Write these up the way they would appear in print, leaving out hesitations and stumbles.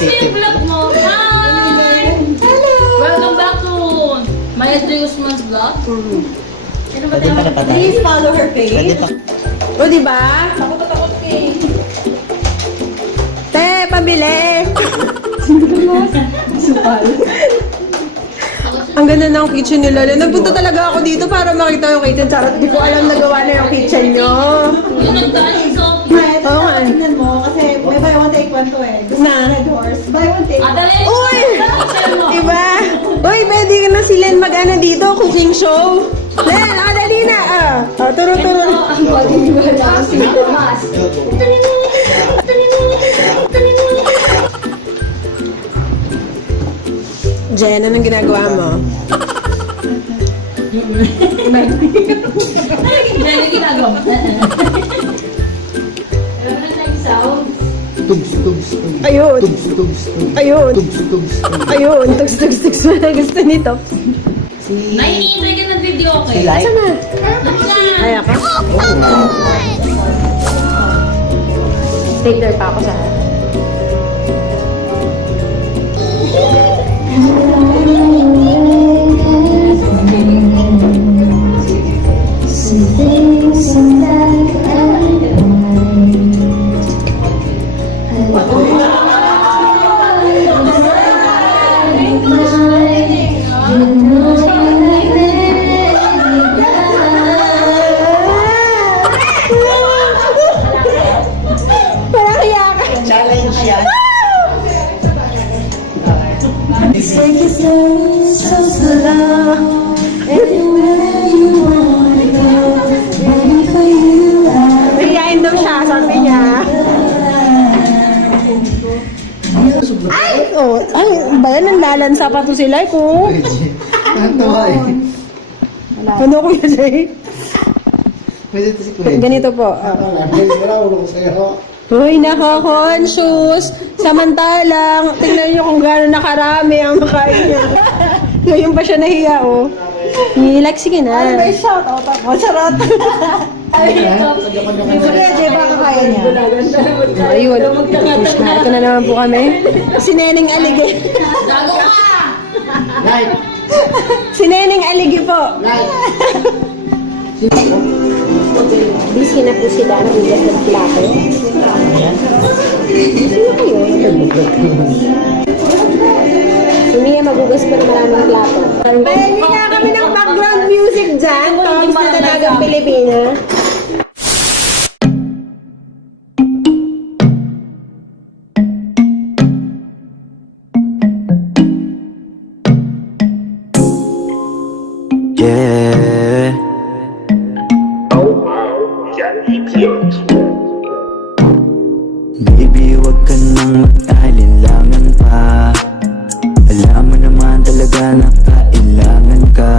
yung vlog mo. Hi! Hello! Welcome back to Mayeth Guzman's vlog. Ano ba tayo? Please follow her page. O, diba? Takot eh. Te, pabili! Supal. Ang ganda ng kitchen ni Lola. Nagpunta talaga ako dito para makita yung kitchen. Charot, di ko alam na gawa na yung kitchen nyo. Yung nagdaan si Sophie. Oo nga. Tingnan mo, kasi may buy one take one to eh. Gusto Na? na doors. Buy one take one. Adali! Uy! Diba? Uy, pwede ka na si Len mag-ano dito, cooking show. Len, dali na. Turo-turo. Ang body ni Wala si Tomas. Jen, anong ginagawa mo? Ano yung ginagawa mo? Ano na tayo sound? Ayun. Ayun. Ayun. Tugs-tugs-tugs mo na gusto nito. Nahinihintay ka ng video, okay? Asa na? Ay, ako? Take pa ako sa Mayayain daw siya, sabi niya. Ay! Oh, ay, ba yan? Nanlalansa pa to sila ko. Ano ko yun eh? Ganito po. Uy, naka-conscious. Samantalang, tingnan niyo kung gaano nakarami ang makain niya. Ngayon pa siya nahiya, oh. Like, sige na. May shout out ako. Charot. Sige, baka kaya niya. Ayun. Push na. Ito na naman po kami. Si Neneng Aligi. Gago ka! Si Neneng Aligi po. Busy na po sila. Nagugas ng plato. Sino kayo? Si Mia magugas pa ng maraming plato. Pwede nga kami ng background music dyan. Tawag sa Dalagang Pilipina. Yeah. Baby, wag ka nang mag-alinlangan pa. Alam mo naman talaga na kailangan ka.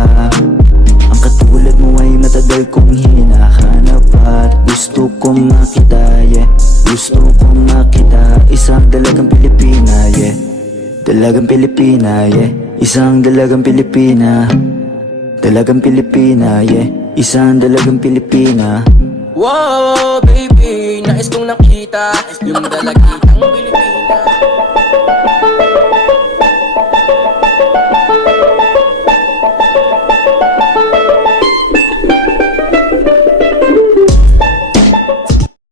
Ang katulad mo ay matagal kong hinahanap at gusto kong makita, yeah. Gusto kong makita isang dalagang Pilipina, yeah. Dalagang Pilipina, yeah. Isang dalagang Pilipina. Dalagang Pilipina, yeah. Isang dalagang Pilipina. Wow, baby, nais kong nakita yung dalagitang Pilipina.